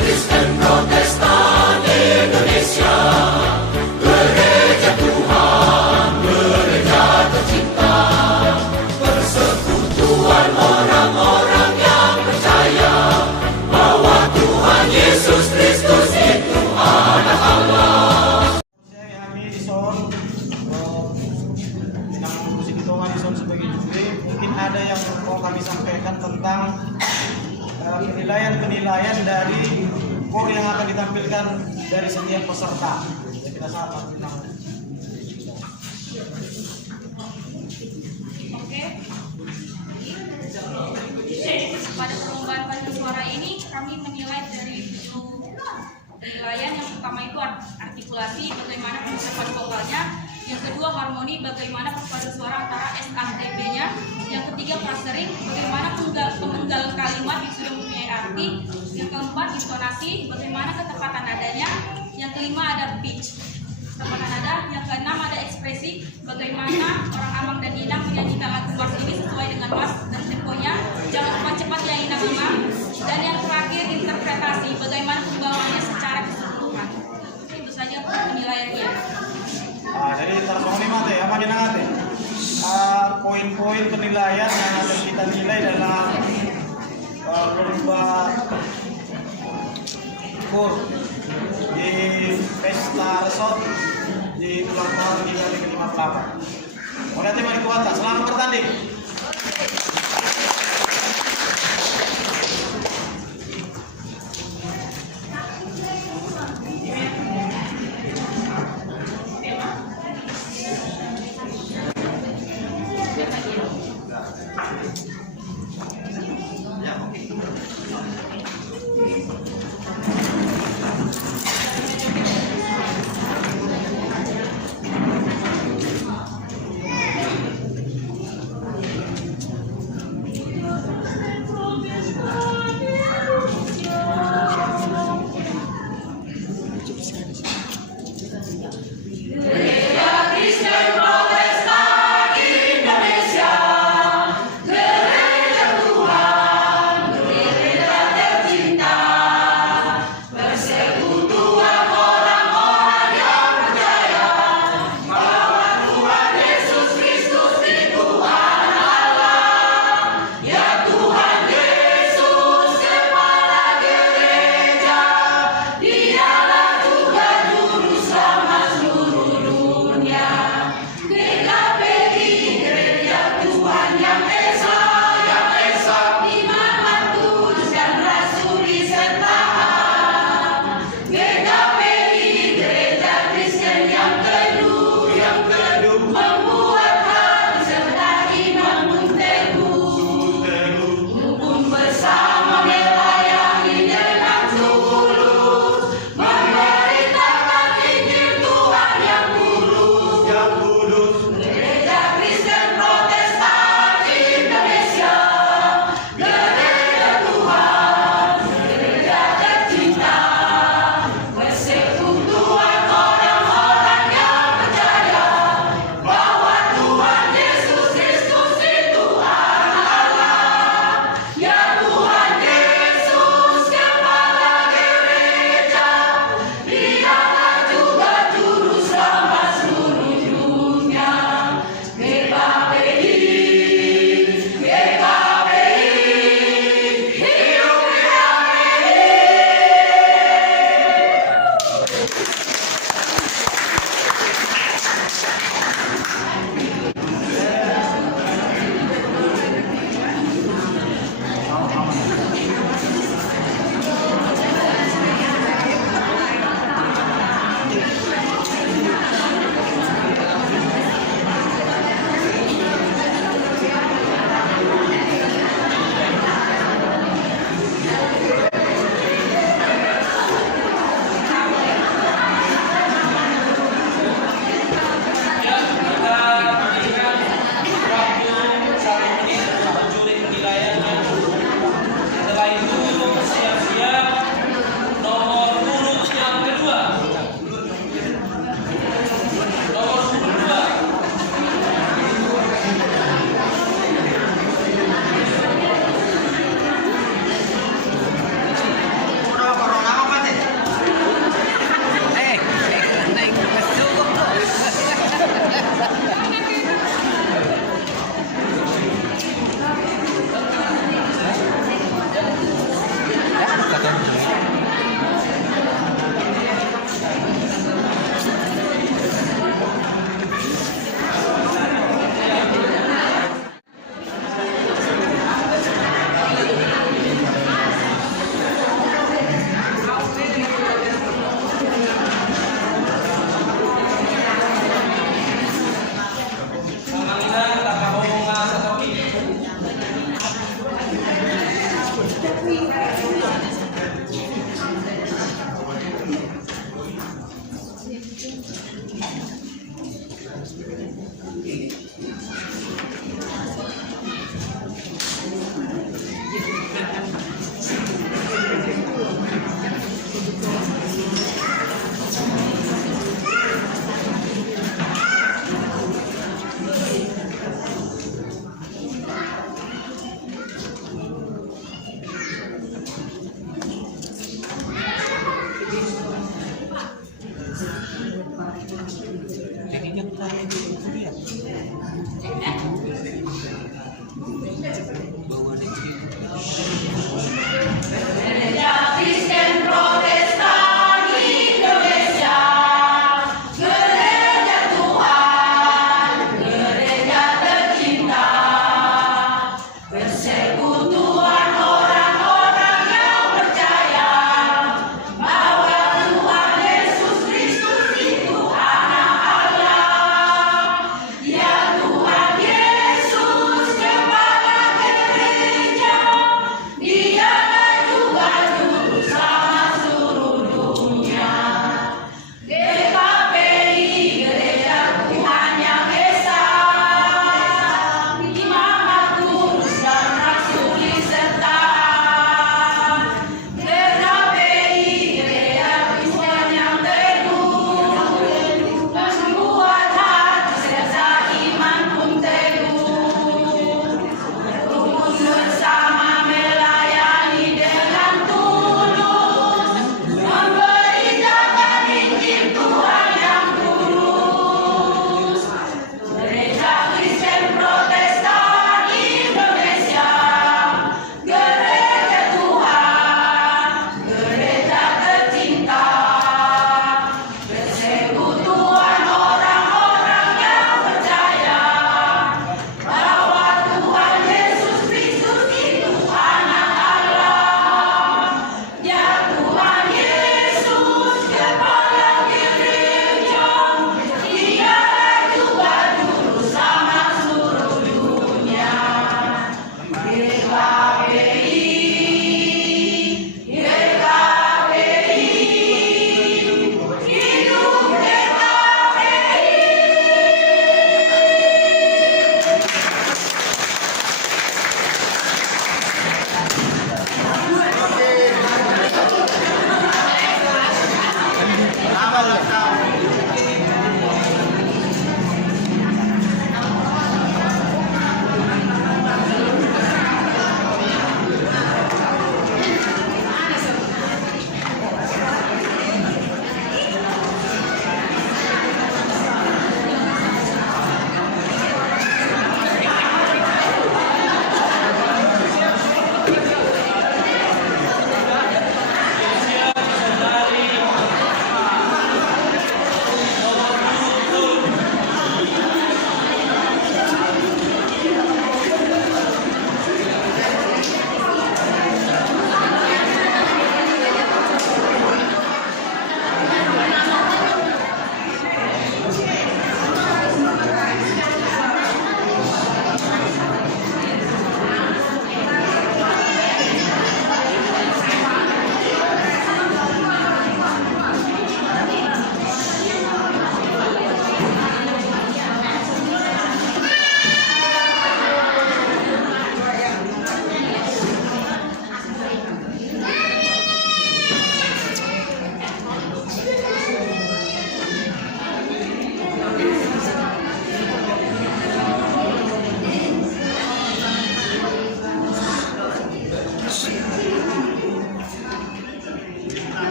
Kristen Protestan Indonesia, gereja Tuhan, gereja tercinta, persekutuan orang-orang yang percaya bahwa Tuhan Yesus Kristus itu anak Allah. Saya kami Ison, bintang musik hitungan Ison sebagai juri. Mungkin ada yang mau kami sampaikan tentang penilaian dari kor yang akan ditampilkan dari setiap peserta. Ya, kita sama bintang. Oke. Pada perlombaan paduan suara ini kami menilai dari 7 penilaian. Yang pertama itu artikulasi, bagaimana pengucapan vokalnya. Yang kedua harmoni, bagaimana perpaduan suara antara SATB-nya. Yang ketiga frasering, bagaimana penggalan kalimat yang sudah mempunyai arti. Yang keempat intonasi, bagaimana ketepatan nadanya. Yang kelima ada pitch, ketepatan nada. Yang keenam ada ekspresi, bagaimana orang Amang dan Inang menyanyikan lagu Mars ini sesuai dengan Mars dan temponya. Jangan cepat-cepat ya Inang Amang. Dan yang terakhir interpretasi, bagaimana pembawaannya secara keseluruhan. Itu saja penilaiannya. Jadi tersebut mate, apa kita ngate? Poin-poin penilaian yang akan kita nilai dalam lomba kur di Pesta Resort di ulang tahun kita ke-58. Mulai tema di kuota, selamat bertanding.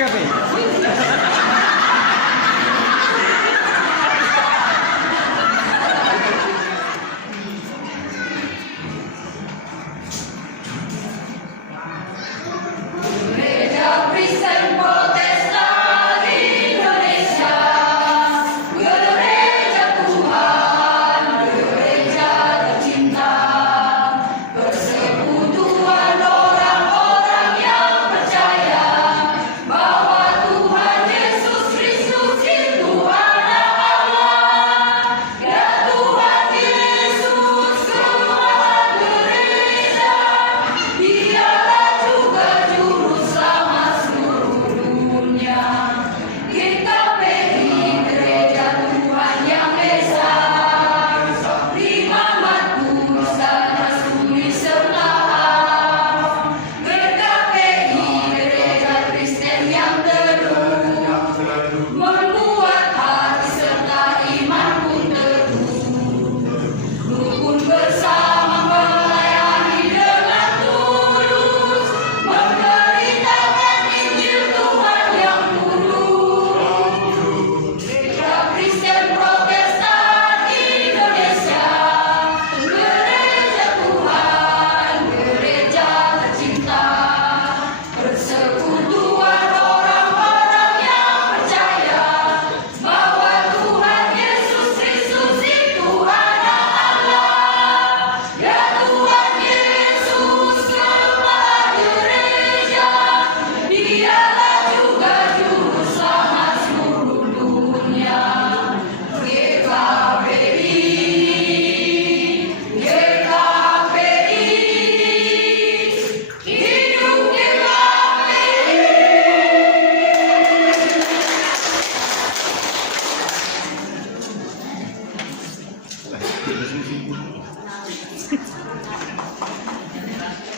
GKP. Gereja Kristen Protestan Indonesia, gereja Tuhan, gereja tercinta, persekutuan orang-orang yang percaya bahwa Tuhan Yesus Kristus itu anak Allah. Ya Tuhan Yesus Kepala gereja, Dialah juga juru selamat seluruh dunia. GKPI Gereja Tuhan yang Esa, Imamat Pusat Rasuli serta GKPI Gereja Kristen yang teduh, membuat hati serta iman pun teduh, rukun bersama melayani dengan tulus, memberitakan Injil Tuhan yang tulus. Gereja Kristen Protestan Indonesia, gereja Tuhan, gereja tercinta, persekutuan orang-orang yang percaya bahwa Tuhan Yesus Kristus itu anak Allah. Ya Tuhan Yesus Kepala gereja, Dialah juga juru selamat seluruh dunia. GKPI, GKPI, hidup GKPI.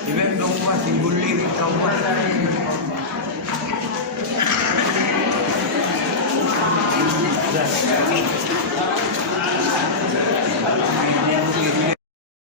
Even dong pa, simbol lirik ka mo.